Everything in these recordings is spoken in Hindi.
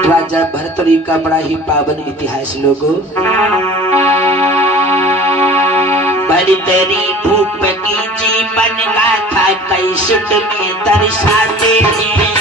राजा भर्तरी का बड़ा ही पावन इतिहास लोगों। भर्तरी भूप की जीवन गाथा कैसेट में दर्शाते हैं।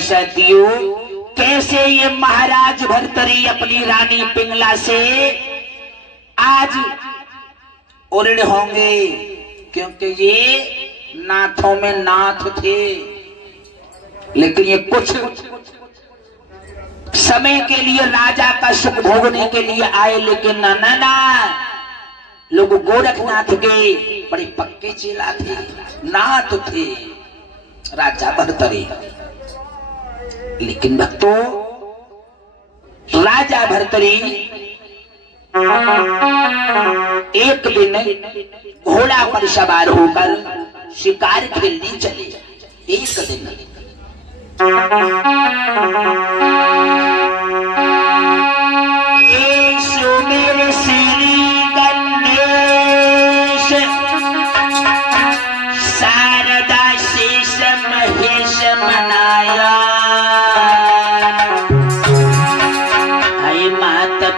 सदियों कैसे ये महाराज भर्तरी अपनी रानी पिंगला से आज उड़े होंगे, क्योंकि ये नाथों में नाथ थे। लेकिन ये कुछ समय के लिए राजा का सुख भोगने के लिए आए, लेकिन ना लोग गोरखनाथ के बड़े पक्के चेला थे, नाथ थे राजा भर्तरी। लेकिन भक्तों, राजा भर्तरी एक दिन घोड़ा पर सवार होकर शिकार खेलने चले। एक दिन मेरे श्री गणेश शारदा शेष महेश मनाया।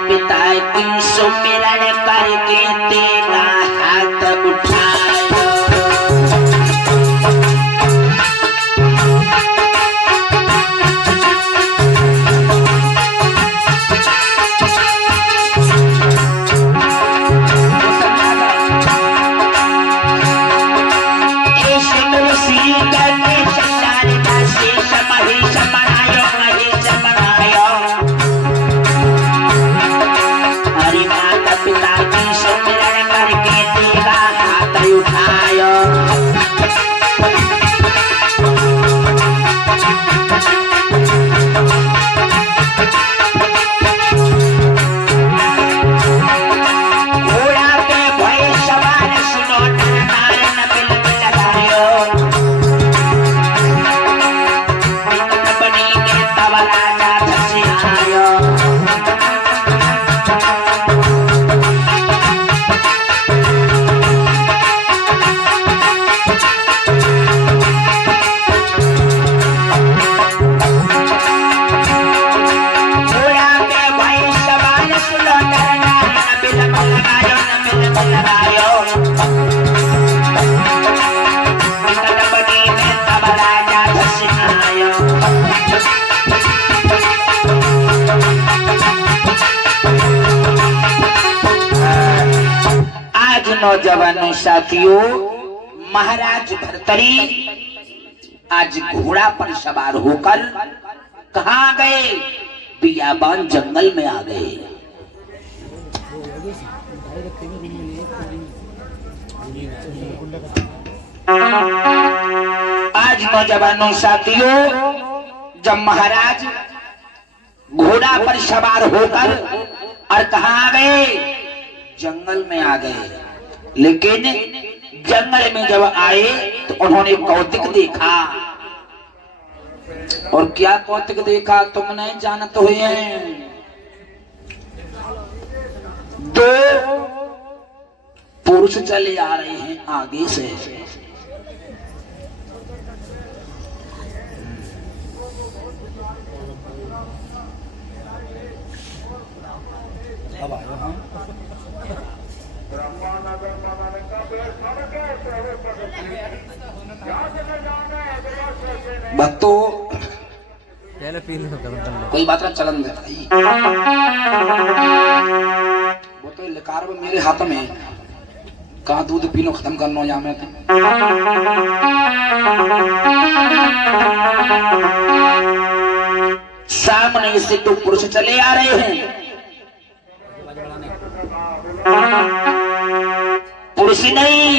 पिता की सुमिरन करके तेरा हाथ उठाया। श्री गणेश शारदा शेष महेश मनायो महेश मनायो। पिता की सुमिरन करके तेरा हाथ उठाया। घोड़ा पे भय सवार सुनो नर नारायण बिल लगायो। बनी में तब राजा धसी आयो। नौजवानों साथियों, महाराज भर्तरी आज घोड़ा पर सवार होकर कहाँ गए? बियाबान जंगल में आ गए। आज नौजवानों साथियों, जब महाराज घोड़ा पर सवार होकर और कहाँ आ गए, जंगल में आ गए। लेकिन जंगल में जब आए तो उन्होंने कौतुक देखा। और क्या कौतुक देखा तुम नहीं जानते हुए? दो पुरुष चले आ रहे हैं आगे से। भक्तों कोई बात ना, चलन दे भाई। वो तो लिकार में मेरे हाथ में कहा दूध पीनो खत्म करना या मैं सामने से दो पुरुष चले आ रहे हैं। पुरुष नहीं,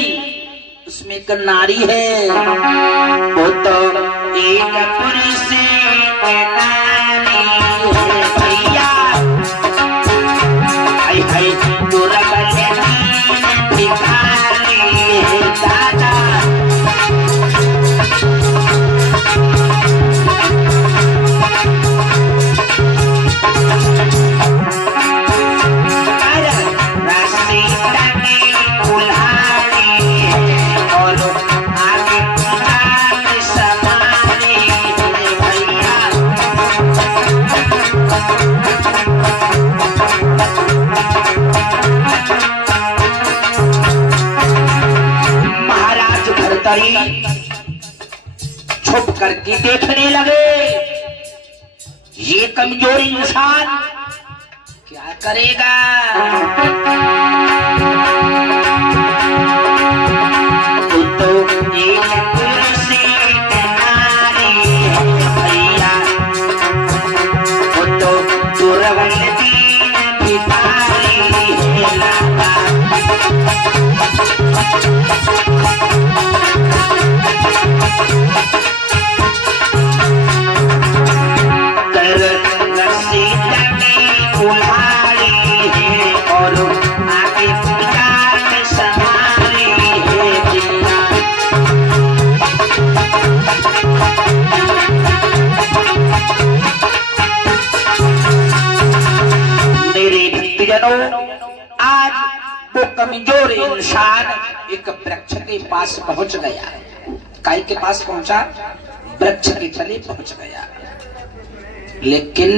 उसमें एक नारी है। वो तो एक पुरुष नारी है भैया। हाय हाय तोरा बने भिखारी है दादा। छुप करके देखने लगे, ये कमजोर इंसान क्या करेगा। तो एक पुरुष नारी है भैया। वो तो दुर्बल दीन भिखारी है लाला। आज वो कमजोर इंसान एक वृक्ष के पास पहुंच गया। काय के पास पहुंचा? वृक्ष के तले पहुंच गया। लेकिन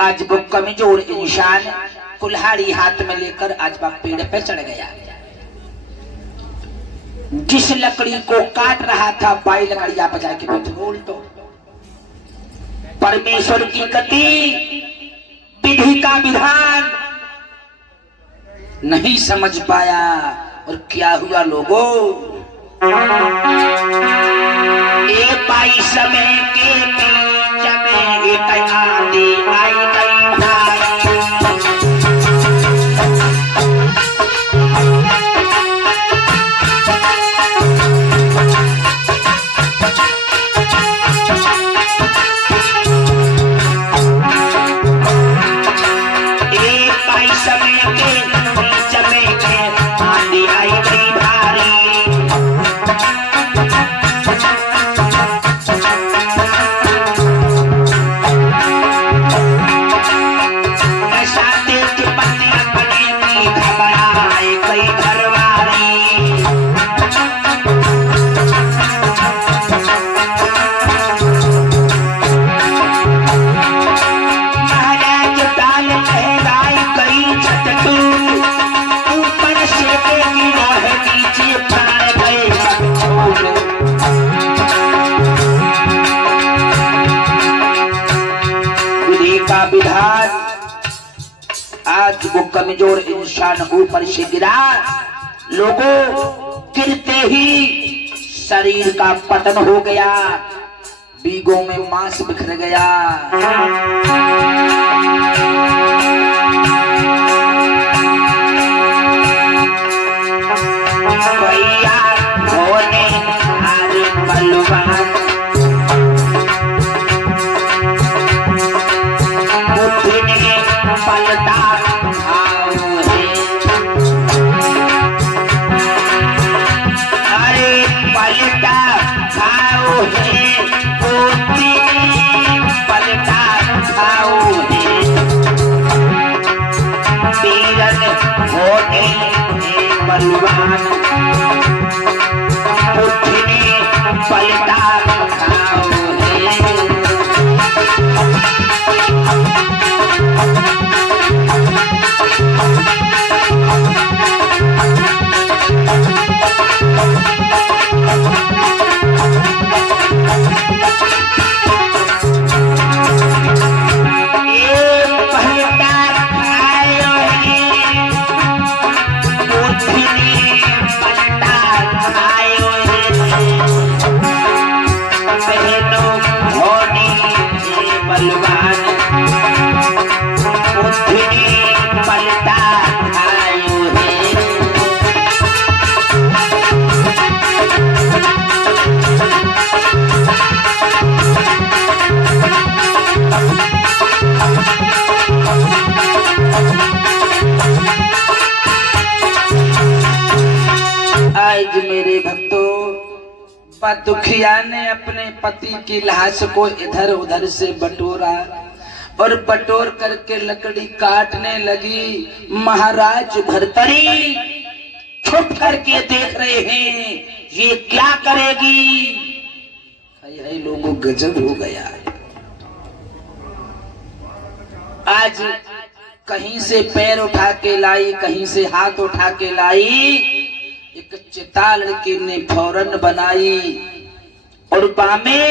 आज वो कमजोर इंसान कुल्हाड़ी हाथ में लेकर आज वह पेड़ पे चढ़ गया। जिस लकड़ी को काट रहा था बाई लकड़ियां बजा के बोल तो परमेश्वर की गति, विधि का विधान नहीं समझ पाया। और क्या हुआ लोगों, एक बाई समय के बीच में एक आंधी आई गई भाई। आज वो कमजोर इंसान ऊपर से गिरा। लोगों गिरते ही शरीर का पतन हो गया, बीगों में मांस बिखर गया। भैया भक्तों, दुखिया ने अपने पति की लाश को इधर उधर से बटोरा और बटोर करके लकड़ी काटने लगी। महाराज भर्तरी छुप करके देख रहे हैं ये क्या करेगी। हाय लोगों, गजब हो गया है। आज कहीं से पैर उठा के लाई, कहीं से हाथ उठा के लाई, एक चिता लड़की ने फौरन बनाई और बामे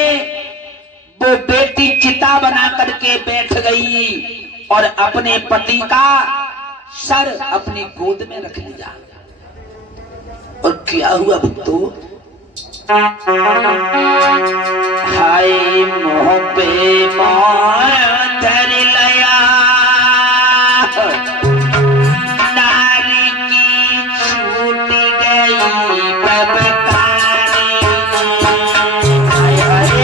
वो बेटी चिता बना करके बैठ गई और अपने पति का सर अपनी गोद में रख लिया। और क्या हुआ भक्तों, हाय मोह पे मोह धर लया, नारी की छूट गई बबकारी। हाय हाय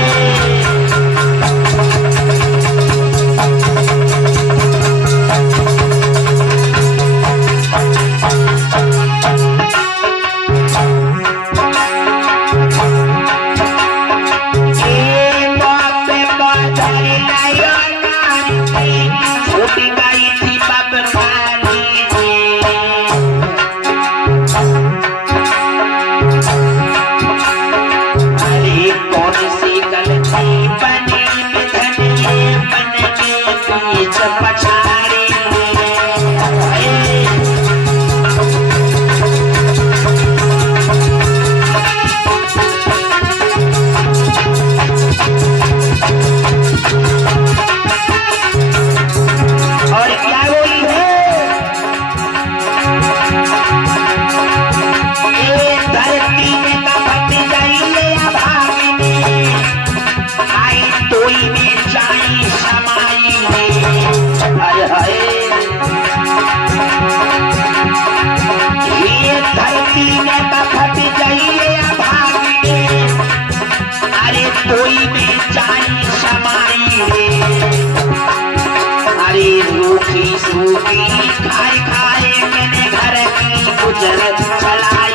कोई में जानी समाई रे। अरे रूखी सूखी खाए खाए मैंने घर की गुजर चलाई।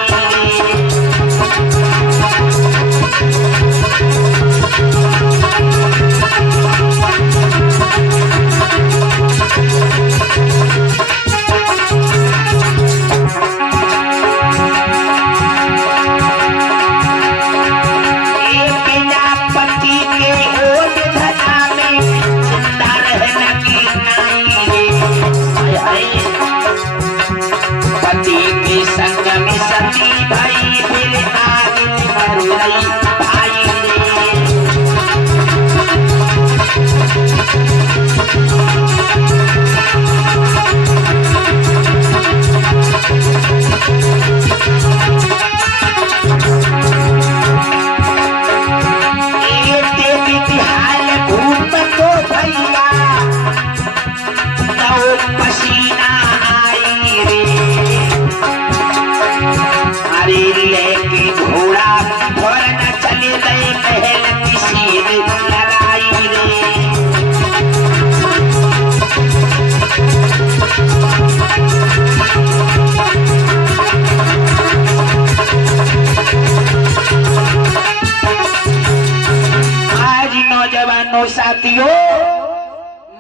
साथियों,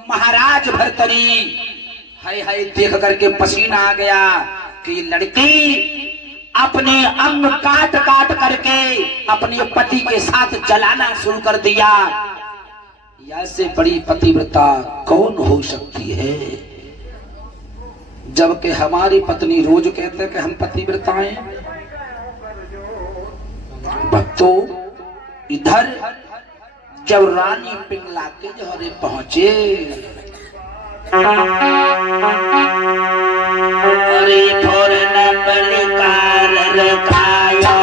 महाराज भर्तरी हाय हाय देख करके पसीना आ गया कि लड़की अपने अंग काट काट करके अपने पति के साथ जलाना शुरू कर दिया। यह से बड़ी पतिव्रता कौन हो सकती है, जबकि हमारी पत्नी रोज कहते हैं कि हम पतिव्रता हैं। भक्तों, इधर जब रानी पिंगला के जोहरे पहुंचे, अरे फौरन बलिकार रखाया।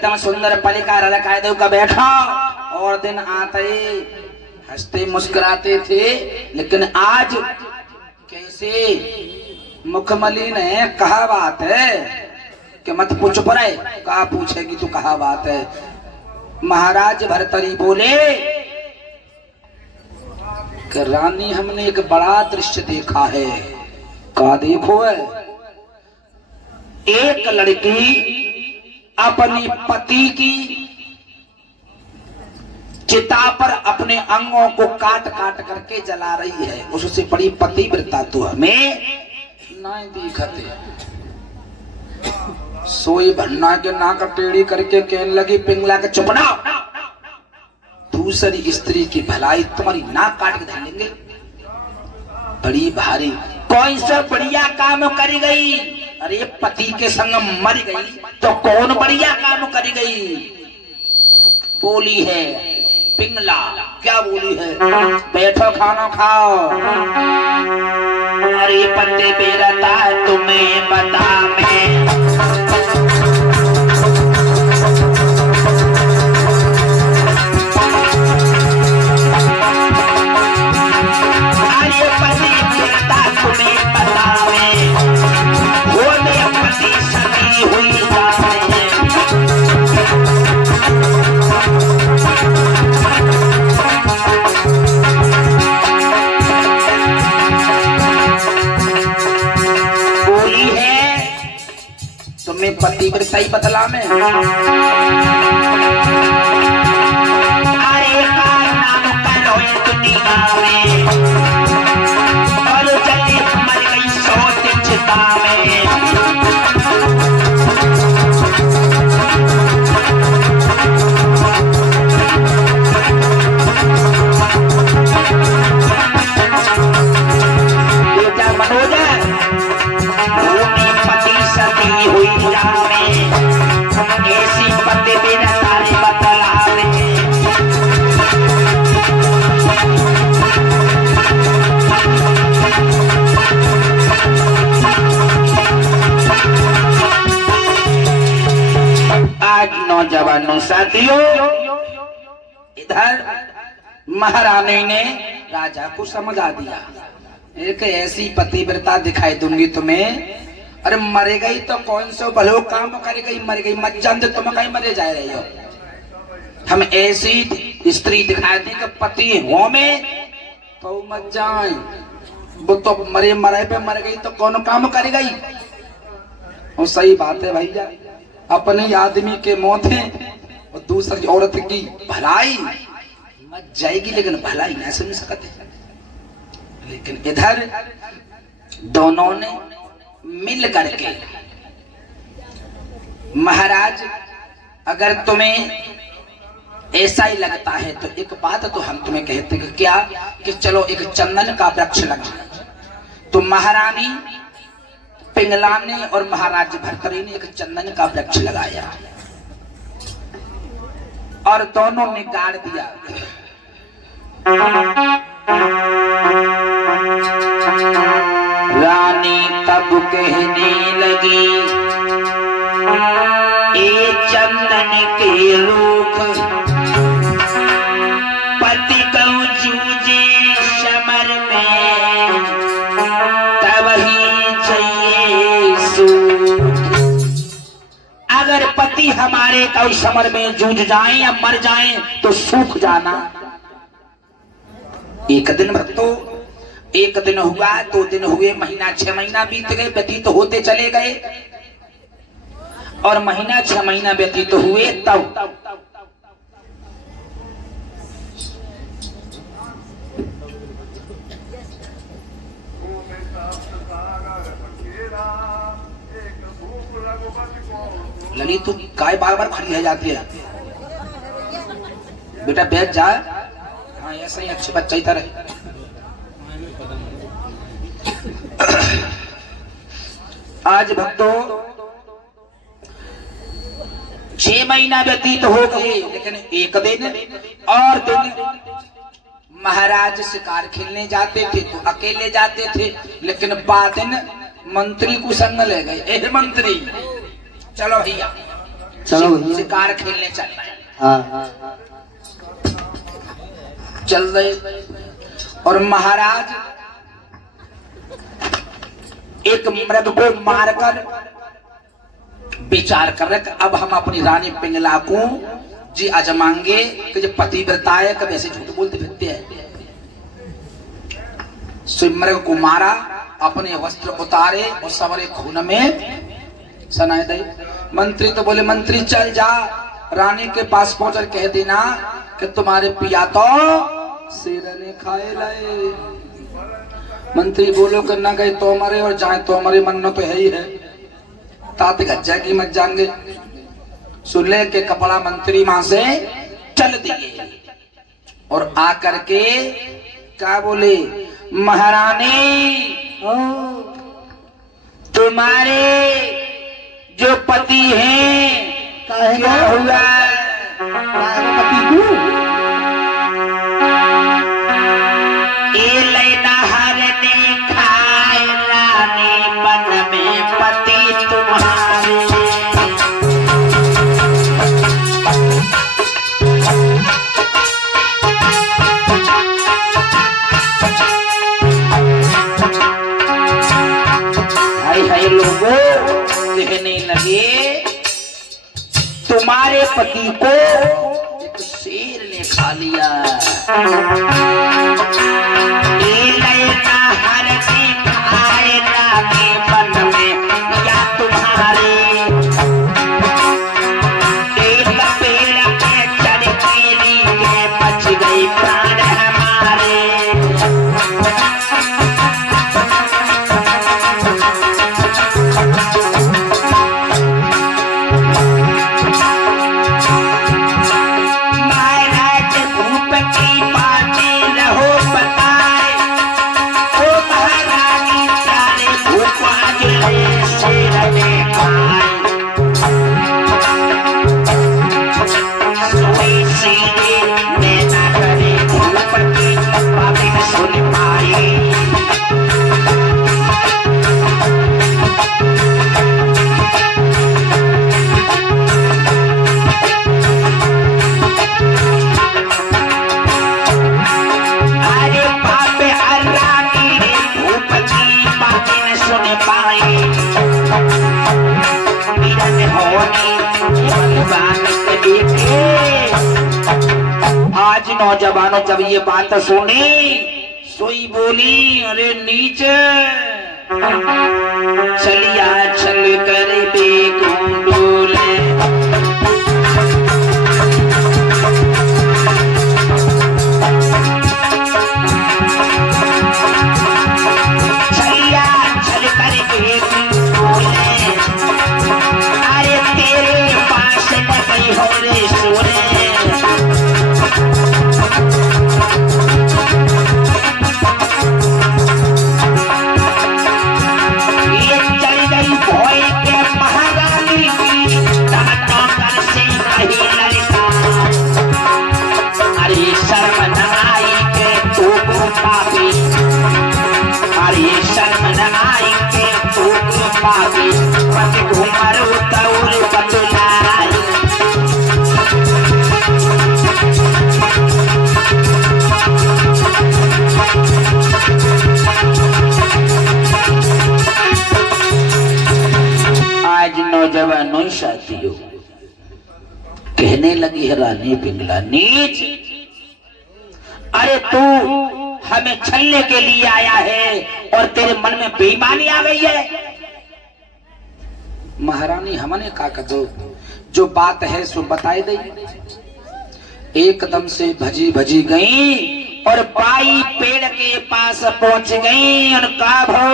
एकदम सुंदर पलिका रखाए दो का बैठा। और दिन आते हंसते मुस्कुराते थे, लेकिन आज कैसे मुखमलिन है। कहा बात है कि मत पूछ पड़े, कहा पूछेगी तो कहा बात है। महाराज भर्तरी बोले कि रानी हमने एक बड़ा दृश्य देखा है। कहा देखो है? एक लड़की अपनी पति की चिता पर अपने अंगों को काट काट करके जला रही है। उससे बड़ी पतिव्रता तो हमें नहीं दिखते। सोई भन्ना के नाक टेढ़ी करके कहने लगी पिंगला के चुपना, दूसरी स्त्री की भलाई तुम्हारी नाक काट के धर लेंगे। बड़ी भारी कौन सा बढ़िया काम कर गई? अरे पति के संग मर गई तो कौन बढ़िया काम कर गई? बोली है पिंगला। क्या बोली है? बैठो खाना खाओ। अरे पति बेरता तुम्हें बता मैं, पतिव्रता ही बदला में। अरे नाम करो दुनिया में, और चली मर गई सोच चिता में। बेटा मनोज भूमि पति सती हुई जावे, ऐसी पति बिना तारे बतलावे। आज नौजवानों साथियों, इधर महारानी ने राजा को समझा दिया, एक ऐसी पतिव्रता दिखाई दूंगी तुम्हें। अरे मरे गई तो कौन सो भलो काम करे गई, मर गई मत जान, तुम कहीं मरे जा रहे हो। हम ऐसी स्त्री दिखाई दी कि पति हो में तो मत जाए, वो तो मरे मरे पे मर गई तो कौन काम करे गई। और सही बात है भैया, अपने आदमी के मौत है और दूसरी औरत की भलाई मत जाएगी, लेकिन भलाई नहीं सुन सकते। लेकिन इधर दोनों ने मिल करके, महाराज अगर तुम्हें ऐसा ही लगता है तो एक बात तो हम तुम्हें कहते हैं क्या कि चलो एक चंदन का वृक्ष लगा। तो महारानी पिंगला ने और महाराज भर्तरी ने एक चंदन का वृक्ष लगाया और दोनों ने गाड़ दिया। रानी तब कहने लगी, ए चंदन के रूख पति कहूँ जूझे समर में, तब ही चाहिए सूख। अगर पति हमारे कौ समर में जूझ जाएं या मर जाएं तो सूख जाना। एक दिन भक्तों, एक दिन हुआ, 2 दिन हुए, महीना 6 महीना बीत गए, व्यतीत होते चले गए। और महीना 6 महीना व्यतीत हुए तब लली तू काय बार बार खड़ी है जाती है? बेटा बैठ जा। हाँ ऐसा ही अच्छे बच्चा ही तरह। आज भक्तों 6 महीना व्यतीत हो गए, लेकिन एक दिन और दिन महाराज शिकार खेलने जाते थे तो अकेले जाते थे, लेकिन बाद दिन मंत्री को संग ले गए। ए मंत्री चलो भैया चलो भैया। शिकार खेलने चलना है। हाँ चल रहे और महाराज एक मृग को मारकर विचार कर रहे कि अब हम अपनी रानी पिंगला को जी आजमाएंगे कि जो पतिव्रता है कभी ऐसे झूठ बोलते फिरते हैं। मृग को मारा, अपने वस्त्र उतारे और सवरे खून में सनाए दे। मंत्री तो बोले मंत्री चल जा, रानी के पास पहुंचकर कह देना कि तुम्हारे पिया तो शेर ने खाए लाए। मंत्री बोलो कि ना गए तो मरे और जाए तो मरे, मरना तो है ही है, तात गज्जा की मत जाएंगे। सुले के कपड़ा मंत्री वहां से चल दिए और आकर के क्या बोले, महारानी तुम्हारे जो पति हैं क्या हुआ? पति को ए लेना हर ने खाए रानी बन में पति तुम्हारे। लोगों कहने लगे तुम्हारे पति को एक शेर ने खा लिया। हर ने खाए रानी बन में या तुम्हारे, एक पेड़ पे चढ़ के लिए बच गई प्राण हमारे। आज नौजवानों जब ये बात सुनी सोई बोली, अरे नीच चलिया चल कर बेगुंडोले। चलिया चल कर बेगुंडोले, अरे तेरे पास न गई हो रे सोने। आज नौजवानों साथियों कहने लगी है रानी पिंगला, नीच, अरे तू हमें छलने के लिए आया है और तेरे मन में बेईमानी आ गई है। महारानी हमने कहा कर दो, जो बात है सो बताए दे। एकदम से भजी भजी गई और बाई पेड़ के पास पहुंच गई और कहा भो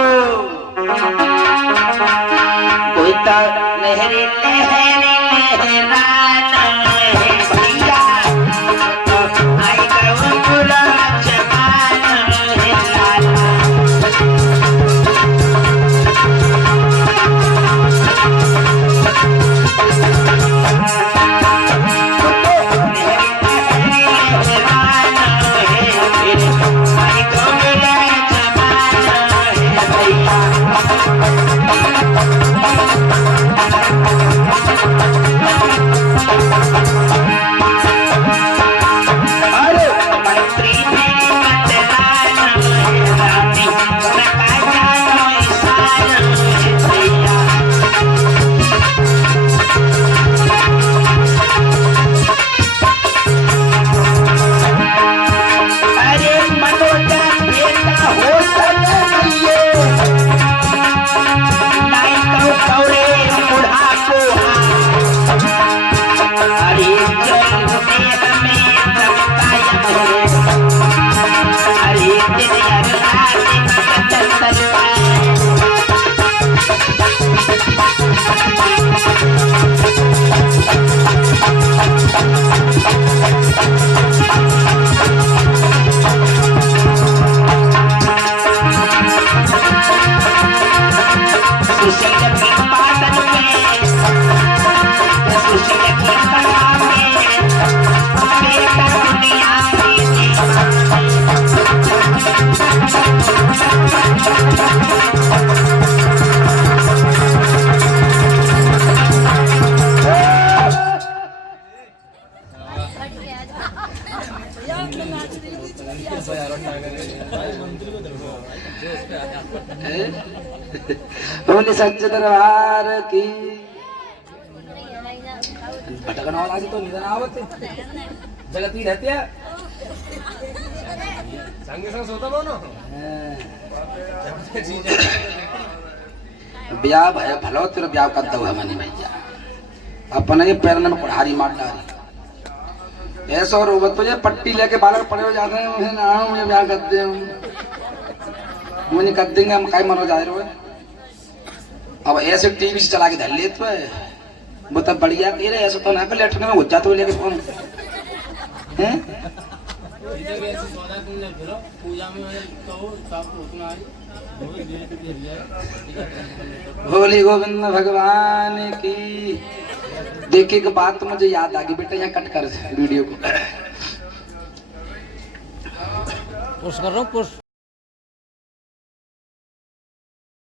कोई तो लहरे लहरे लहराना है भैया, तो आई गौ बुरा जमाना है लाला। बोले सच्चे दरबार की भटकन वाला तो निधन आवत जगती रहती है संगे संग सोता रहो ना ब्याह भय भलो तेरा ब्याह कर दो हमने भैया अपने ही पैर में कुल्हाड़ी मार डाली ऐसा और होगा तुझे पट्टी लेके बालक पड़े हो जाते हैं मुझे ना मुझे ब्याह कर दे मुझे कर देंगे हम काई मरो जा रहे हो अब ऐसे टीवी से चला के धर लेते है वो तब बढ़िया कह रहे ऐसा तो ना कर लेटने में हो जाते हुए लेके फोन हैं भोले गोविंद भगवान की देखिए के बात तो मुझे याद आ गई बेटा यहाँ कट कर वीडियो को पुश कर रहा हूँ पुश